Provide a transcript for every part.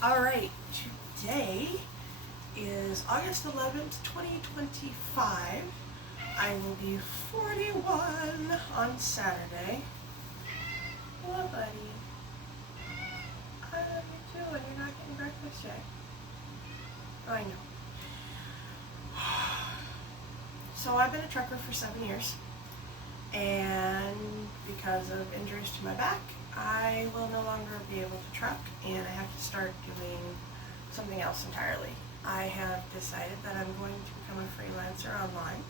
Alright, today is August 11th, 2025. I will be 41 on Saturday. Hello, buddy. I love you too, and you're not getting breakfast yet. I know. So I've been a trucker for 7 years, and because of injuries to my back, I will no longer be able to truck, and I have to start doing something else entirely. I have decided that I'm going to become a freelancer online.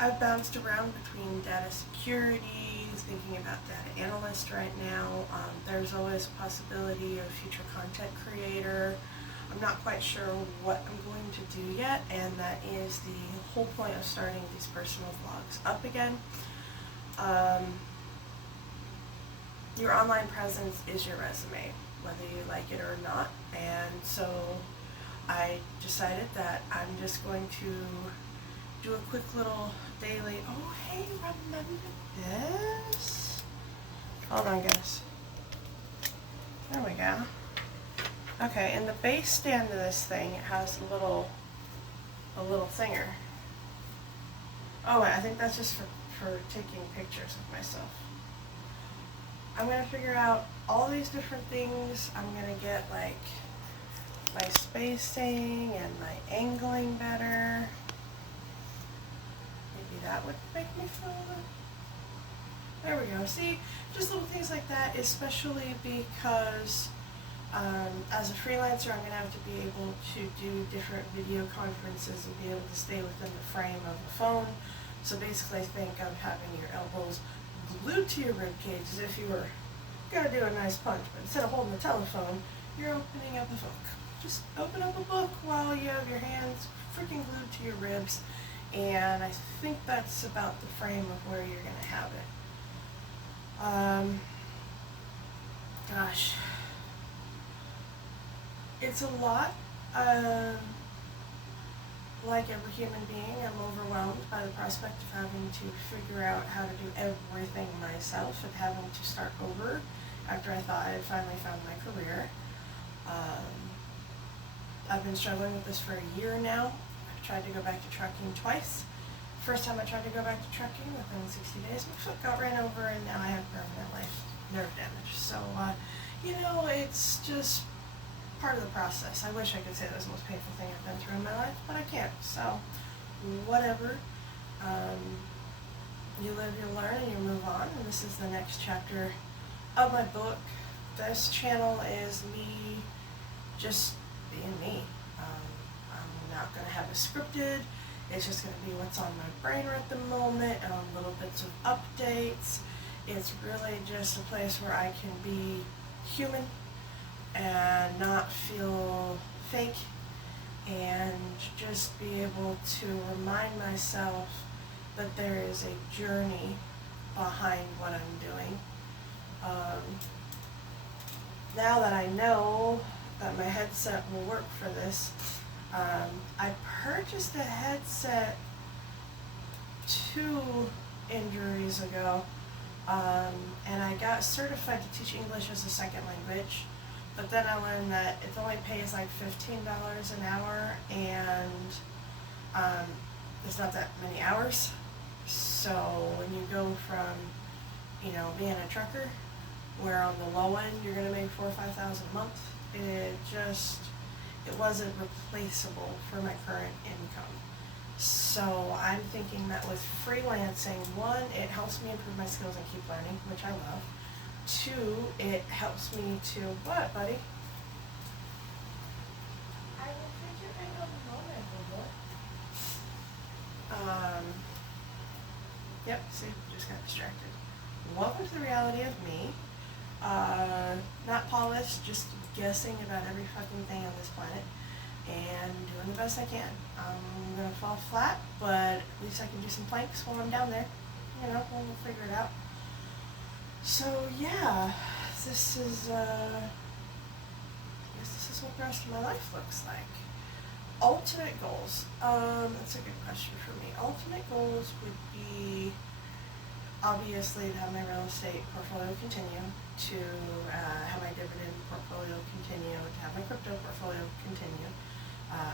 I've bounced around between data security, thinking about data analyst right now. There's always a possibility of future content creator. I'm not quite sure what I'm going to do yet, and that is the whole point of starting these personal vlogs up again. Your online presence is your resume, whether you like it or not, and so I decided that I'm just going to do a quick little daily, oh hey, remember this? Hold on guys. There we go. Okay, and the base stand of this thing, it has a little thinger. Oh wait, I think that's just for taking pictures of myself. I'm going to figure out all these different things. I'm going to get like my spacing and my angling better. Maybe that would make me feel good. There we go. See, just little things like that, especially because as a freelancer, I'm going to have to be able to do different video conferences and be able to stay within the frame of the phone. So basically, think of having your elbows glued to your rib cage as if you were going to do a nice punch, but instead of holding the telephone, you're opening up a book. Just open up a book while you have your hands freaking glued to your ribs, and I think that's about the frame of where you're going to have it. Gosh. It's a lot. Like every human being, I'm overwhelmed by the prospect of having to figure out how to do everything myself and having to start over after I thought I had finally found my career. I've been struggling with this for a year now. I've tried to go back to trucking twice. First time I tried to go back to trucking, within 60 days, my foot got ran over and now I have permanent nerve damage. So, it's just part of the process. I wish I could say that was the most painful thing I've been through in my life, but I can't. So, whatever. You live, you learn, and you move on. And this is the next chapter of my book. This channel is me just being me. I'm not going to have it scripted. It's just going to be what's on my brain at the moment, and little bits of updates. It's really just a place where I can be human and not feel fake, and just be able to remind myself that there is a journey behind what I'm doing. Now that I know that my headset will work for this, I purchased a headset 2 injuries ago, and I got certified to teach English as a second language. But then I learned that it only pays like $15 an hour, and there's not that many hours. So when you go from, being a trucker, where on the low end you're going to make $4,000 or $5,000 a month, it wasn't replaceable for my current income. So I'm thinking that with freelancing, 1, it helps me improve my skills and keep learning, which I love. 2, it helps me to, what, buddy? I will fidget right over the moment, boy. Yep, see, just got distracted. Welcome to the reality of me. Not polished, just guessing about every fucking thing on this planet, and doing the best I can. I'm gonna fall flat, but at least I can do some planks while I'm down there. We'll figure it out. So yeah, this is what the rest of my life looks like. Ultimate goals. That's a good question for me. Ultimate goals would be obviously to have my real estate portfolio continue, to have my dividend portfolio continue, crypto portfolio continue.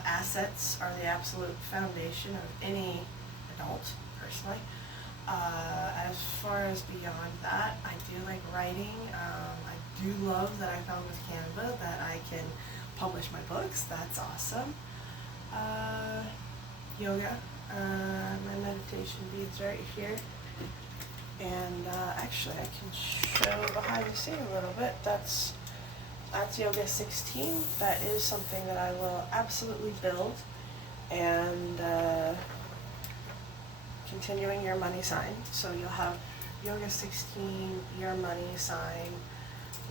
Assets are the absolute foundation of any adult, personally. As far as beyond that, I do like writing. I do love that I found with Canva that I can publish my books. That's awesome. Yoga. My meditation beads right here. And actually I can show behind the scene a little bit. That's Yoga 16. That is something that I will absolutely build. And continuing your money sign. So you'll have Yoga 16, your money sign,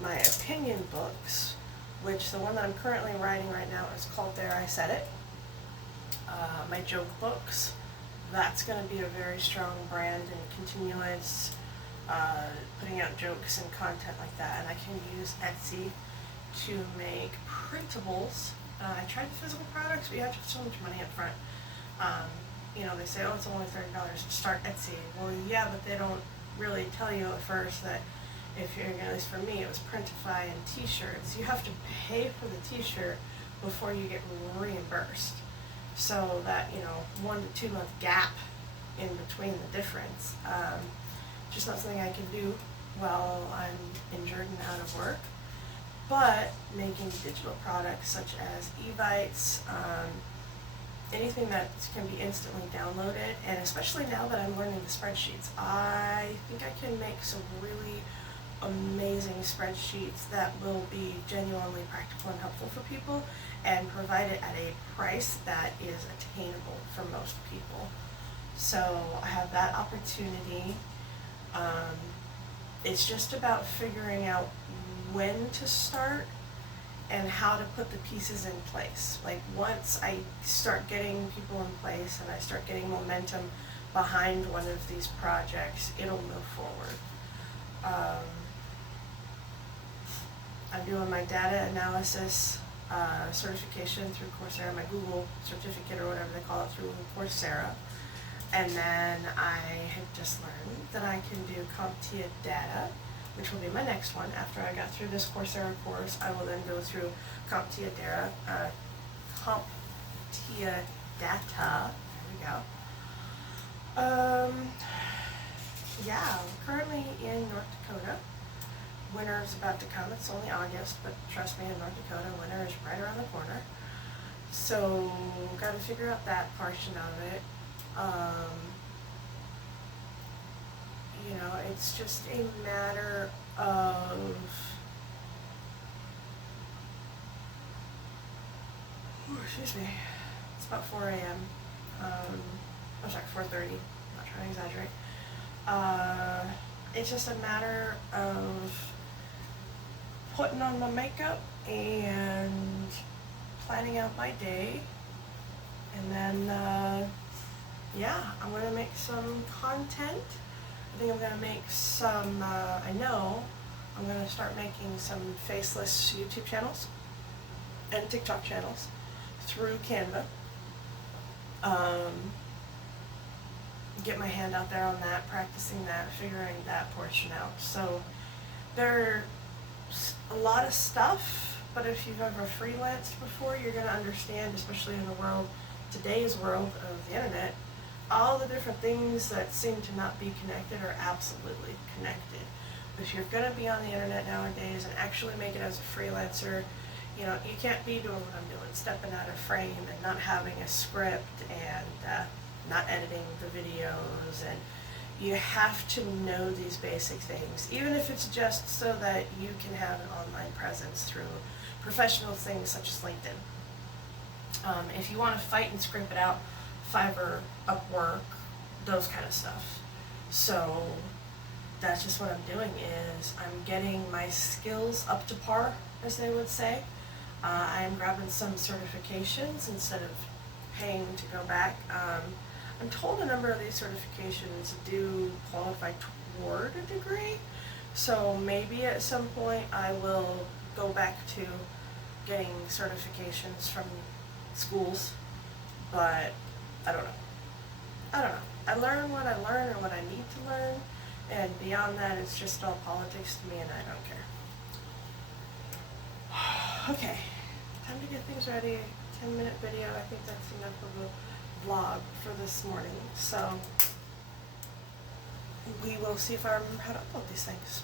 my opinion books, which the one that I'm currently writing right now is called There I Said It. My joke books, that's going to be a very strong brand and continuance, putting out jokes and content like that. And I can use Etsy to make printables. I tried the physical products, but you have to put so much money up front. You know, they say, oh, it's only $30 to start Etsy. Well, yeah, but they don't really tell you at first that if you're, at least for me, it was Printify and t-shirts. You have to pay for the t-shirt before you get reimbursed. So that, 1 to 2 month gap in between the difference. Just not something I can do while I'm injured and out of work. But making digital products such as Evites, anything that can be instantly downloaded, and especially now that I'm learning the spreadsheets, I think I can make some really amazing spreadsheets that will be genuinely practical and helpful for people and provide it at a price that is attainable for most people. So I have that opportunity. It's just about figuring out when to start and how to put the pieces in place. Like once I start getting people in place and I start getting momentum behind one of these projects, it'll move forward. I'm doing my data analysis certification through Coursera, my Google certificate or whatever they call it through Coursera. And then I had just learned that I can do CompTIA data, which will be my next one. After I got through this Coursera course, I will then go through CompTIA data. CompTIA data. There we go. Yeah, I'm currently in North Dakota. Winter's about to come. It's only August, but trust me, in North Dakota, winter is right around the corner. So, got to figure out that portion of it. It's just a matter of excuse me. It's about 4 a.m. I'm sorry, 4:30. I'm not trying to exaggerate. It's just a matter of putting on my makeup and planning out my day, and then I'm gonna make some content. I think I'm gonna make some. I know I'm gonna start making some faceless YouTube channels and TikTok channels through Canva. Get my hand out there on that, practicing that, figuring that portion out. So there's a lot of stuff, but if you've ever freelanced before, you're going to understand, especially in today's world of the internet, all the different things that seem to not be connected are absolutely connected. If you're going to be on the internet nowadays and actually make it as a freelancer, you can't be doing what I'm doing, stepping out of frame and not having a script and not editing the videos, and you have to know these basic things, even if it's just so that you can have an online presence through professional things such as LinkedIn. If you want to fight and scrape it out, Fiverr, Upwork, those kind of stuff. So that's just what I'm doing, is I'm getting my skills up to par, as they would say. I am grabbing some certifications instead of paying to go back. I'm told a number of these certifications do qualify toward a degree, so maybe at some point I will go back to getting certifications from schools, but I don't know. I learn what I learn and what I need to learn, and beyond that it's just all politics to me and I don't care. Okay, time time to get things ready. 10-minute video, I think that's enough of a vlog for this morning. So we will see if I remember how to upload these things.